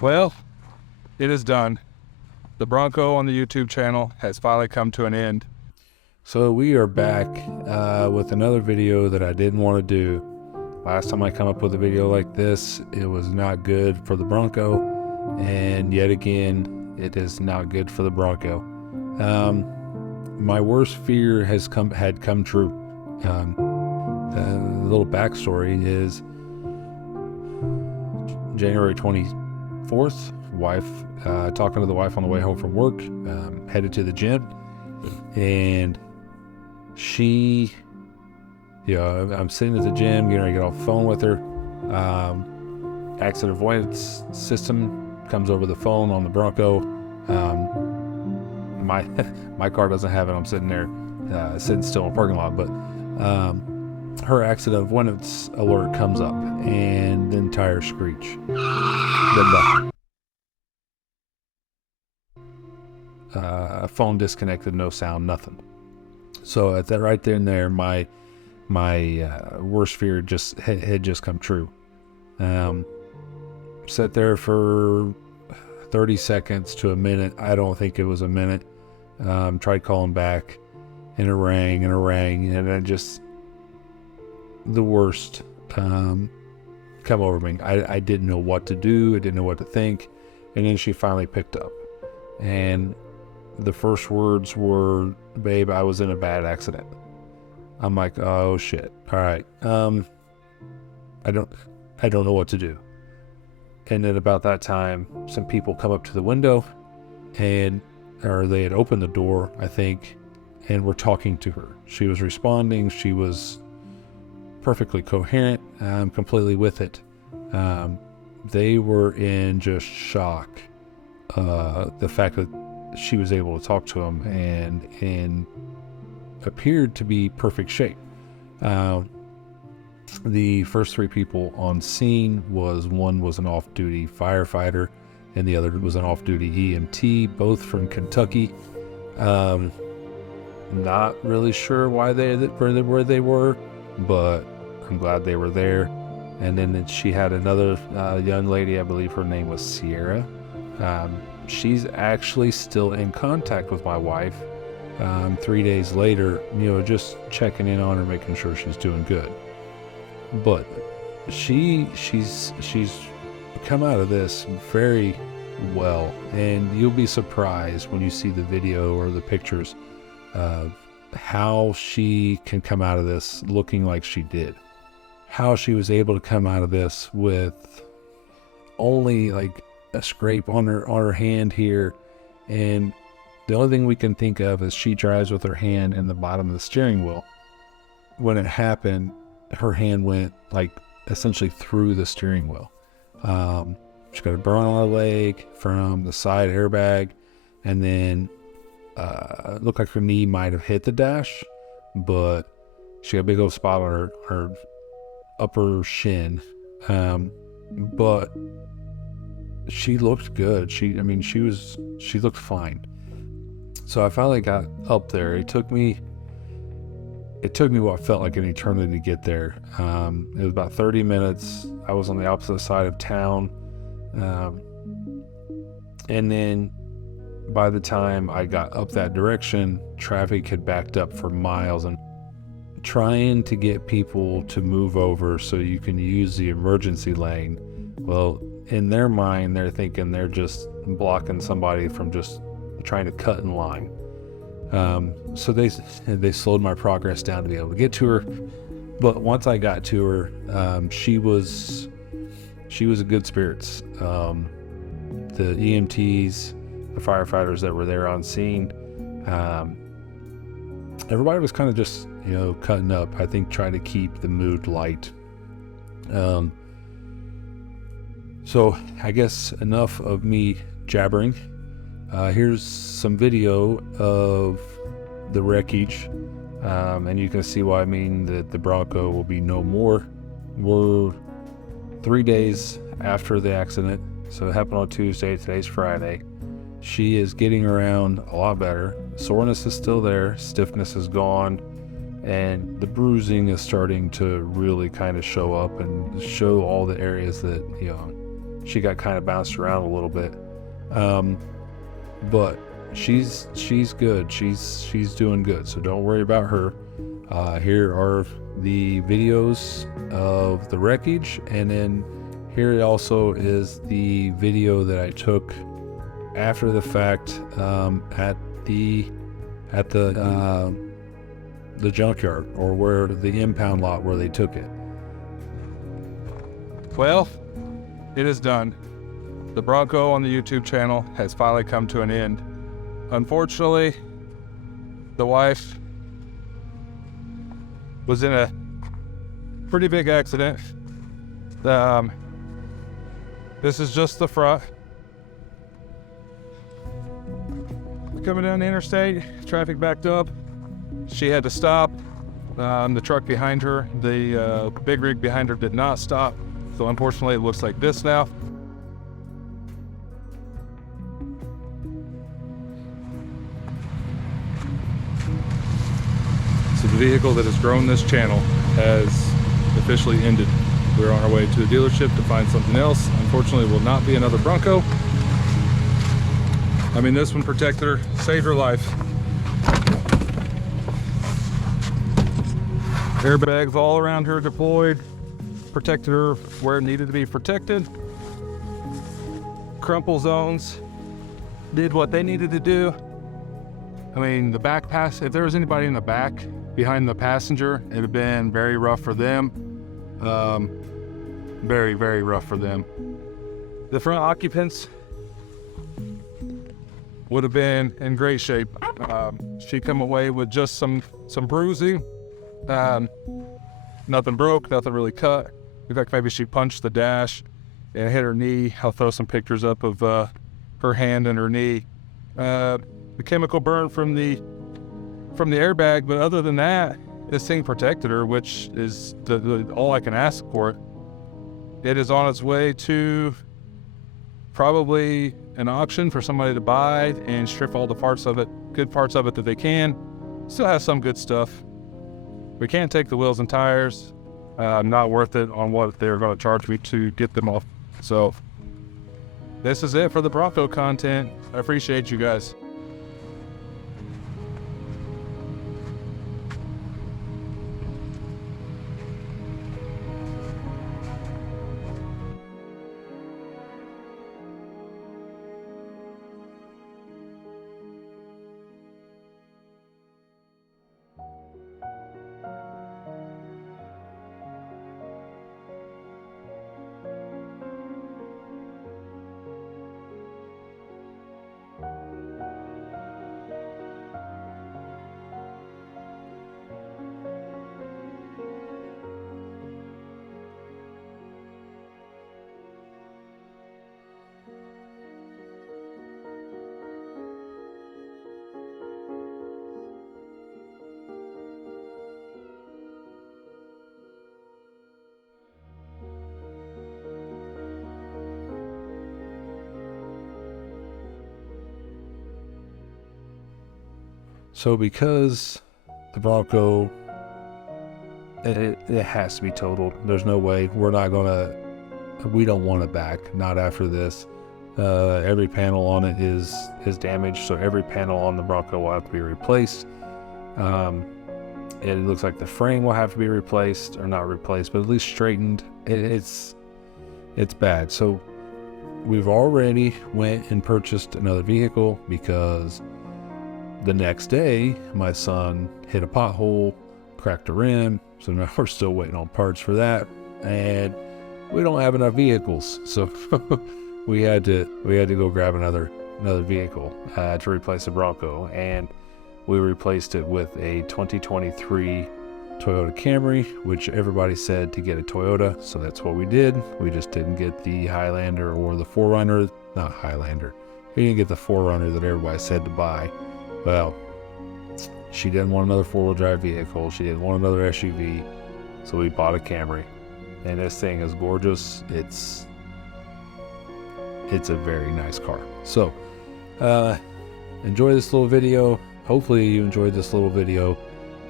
Well, it is done. The Bronco on the YouTube channel has finally come to an end. So we are back with another video that I didn't want to do. Last time I come up with a video like this, it was not good for the Bronco, and yet again, it is not good for the Bronco. My worst fear had come true. The little backstory is January 24th, wife talking to the wife on the way home from work, headed to the gym, and she, I'm sitting at the gym, getting ready to get off the phone with her. Accident avoidance system comes over the phone on the Bronco. My car doesn't have it. I'm sitting there, sitting still in the parking lot, but her accident avoidance alert comes up, and the entire screech. Phone disconnected, no sound, nothing. So at that right there and there, my worst fear had just come true. Sat there for 30 seconds to a minute. I don't think it was a minute. Tried calling back, and it rang, and I just, the worst come over me. I didn't know what to do. I didn't know what to think. And then she finally picked up, and the first words were, "Babe, I was in a bad accident." I'm like, oh shit. All right. I don't know what to do. And at about that time, some people come up to the window, or they had opened the door, I think, and were talking to her. She was responding. She was perfectly coherent. I'm completely with it. They were in just shock. The fact that she was able to talk to him and appeared to be perfect shape. The first three people on scene one was an off-duty firefighter, and the other was an off-duty EMT, both from Kentucky. Not really sure why where they were, but I'm glad they were there. And then she had another young lady, I believe her name was Sierra. She's actually still in contact with my wife 3 days later, just checking in on her, making sure she's doing good. But she's come out of this very well, and you'll be surprised when you see the video or the pictures of how she can come out of this looking like she did. How she was able to come out of this with only like a scrape on her hand here, and the only thing we can think of is she drives with her hand in the bottom of the steering wheel. When it happened, her hand went like essentially through the steering wheel. She got a burn on her leg from the side airbag, and then it looked like her knee might have hit the dash, but she got a big old spot on her upper shin. But she looked good. She looked fine. So I finally got up there. It took me what felt like an eternity to get there. It was about 30 minutes. I was on the opposite side of town. And then by the time I got up that direction, traffic had backed up for miles, and trying to get people to move over so you can use the emergency lane. Well, in their mind, they're thinking they're just blocking somebody from just trying to cut in line. So they slowed my progress down to be able to get to her. But once I got to her, she was in good spirits. The EMTs, the firefighters that were there on scene, everybody was kind of just, cutting up. I think trying to keep the mood light. So I guess enough of me jabbering. Here's some video of the wreckage, and you can see why I mean that the Bronco will be no more. We're 3 days after the accident, so it happened on Tuesday. Today's Friday. She is getting around a lot better. Soreness is still there, stiffness is gone, and the bruising is starting to really kind of show up and show all the areas that she got kind of bounced around a little bit. But she's good. She's doing good. So don't worry about her. Here are the videos of the wreckage, and then here also is the video that I took after the fact at the junkyard, or where the impound lot where they took it. Well, it is done. The Bronco on the YouTube channel has finally come to an end. Unfortunately, the wife was in a pretty big accident. This is just the front. Coming down the interstate, traffic backed up. She had to stop. The truck behind her, the big rig behind her, did not stop. So unfortunately, it looks like this now. So the vehicle that has grown this channel has officially ended. We're on our way to a dealership to find something else. Unfortunately, it will not be another Bronco. I mean, this one protected her, saved her life. Airbags all around her deployed, protected her where it needed to be protected. Crumple zones did what they needed to do. I mean, the back pass, if there was anybody in the back behind the passenger, it would have been very rough for them. Very, very rough for them. The front occupants would have been in great shape. She come away with just some bruising. Nothing broke, nothing really cut. In fact, maybe she punched the dash and hit her knee. I'll throw some pictures up of her hand and her knee. The chemical burn from the airbag, but other than that, this thing protected her, which is all I can ask for it. It is on its way to probably an auction for somebody to buy and strip all the parts of it, good parts of it that they can. Still has some good stuff. We can't take the wheels and tires. Not worth it on what they're going to charge me to get them off. So this is it for the Bronco content. I appreciate you guys. So because the Bronco, it has to be totaled. There's no way. We don't want it back. Not after this. Every panel on it is damaged, so every panel on the Bronco will have to be replaced. It looks like the frame will have to be replaced, or not replaced, but at least straightened. It's bad. So we've already went and purchased another vehicle because the next day my son hit a pothole, cracked a rim. So now we're still waiting on parts for that, and we don't have enough vehicles. So we had to go grab another vehicle to replace the Bronco, and we replaced it with a 2023 Toyota Camry, which everybody said to get a Toyota, so that's what we did. We just didn't get the Highlander or the 4Runner. Not Highlander. We didn't get the 4Runner that everybody said to buy. Well, she didn't want another four-wheel drive vehicle. She didn't want another SUV, so we bought a Camry. And this thing is gorgeous. It's a very nice car. So, enjoy this little video. Hopefully you enjoyed this little video.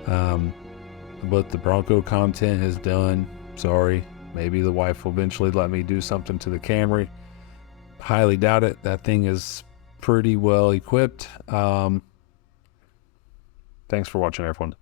But the Bronco content is done. Sorry. Maybe the wife will eventually let me do something to the Camry. Highly doubt it. That thing is pretty well equipped. Thanks for watching, everyone.